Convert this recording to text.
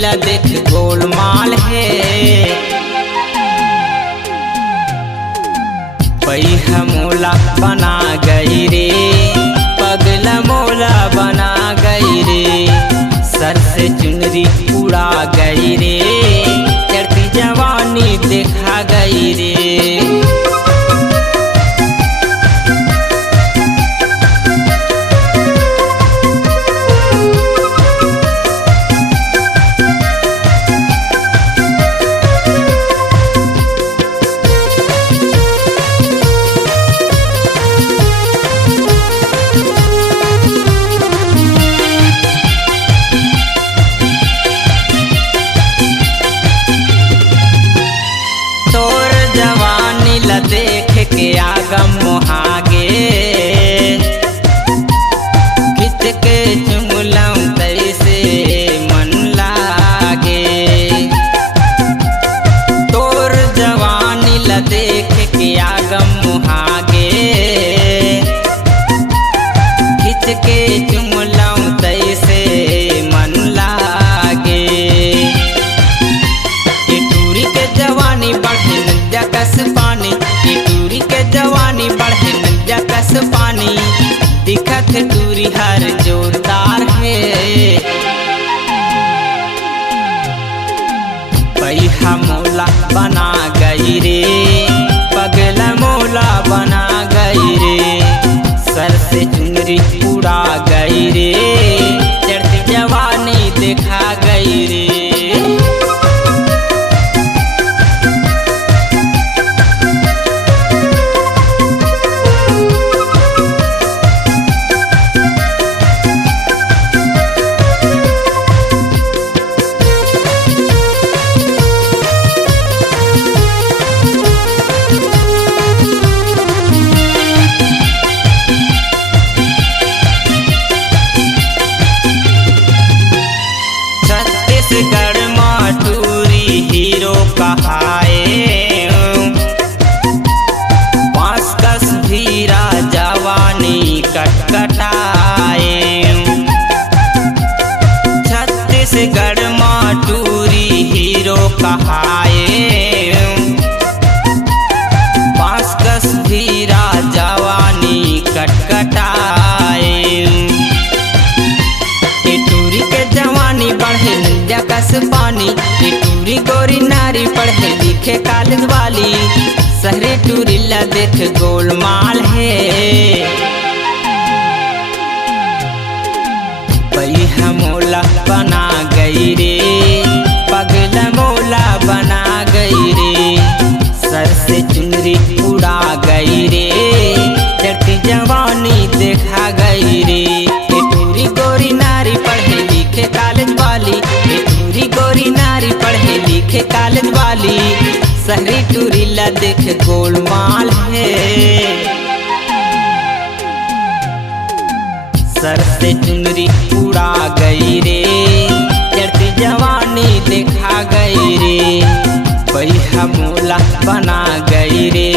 टूरीला देख गोलमाल है। पैहा मोला बना गई रे, पगला मोला बना गई रे, सर से चुनरी उड़ा गई रे, चढ़ती जवानी देखा गई रे। देख के आगम मोहागे, खिंच के चुमलम तैसे मन लागे। तोर जवानी ला देख के आगम मोहागे, खिंच के चुमलम तैसे मन लागे। ये टूरी के जवानी बढ़े नदिया कस पानी, टूरी के जवानी बढ़े नदिया कस पानी, दिखत टूरी हर जोरदार है। पैहा मोला बना गई रे, पगला मोला बना गई रे, सर से चुनरी उड़ा गई रे, चढ़ती जवानी देखा गई रे। छत्तीसगढ़ में टूरी हीरो कहाए, पास कस धीरा जवानी कटकटाए। छत्तीसगढ़ में टूरी हीरो कहाए, पास कस धीरा जवानी कटकटाए। बढ़े नदिया कस पानी, टूरी गोरी नारी पढ़े लिखे कॉलेज वाली, शहरी टूरीला देख गोलमाल है। पैहा मोला बना गई रे, पगला मोला बना गई रे, सर से चुनरी उड़ा गई रे, चढ़ती जवानी देखा गई रे। टूरी गोरी नारी पढ़े लिखे कॉलेज वाली, टूरी गोरी नारी पढ़े लिखे कॉलेज वाली, शहरी टूरीला देख गोलमाल है। सर से चुनरी उड़ा गई रे, चढ़ती जवानी देखा गई रे, पैहा मोला बना गई रे,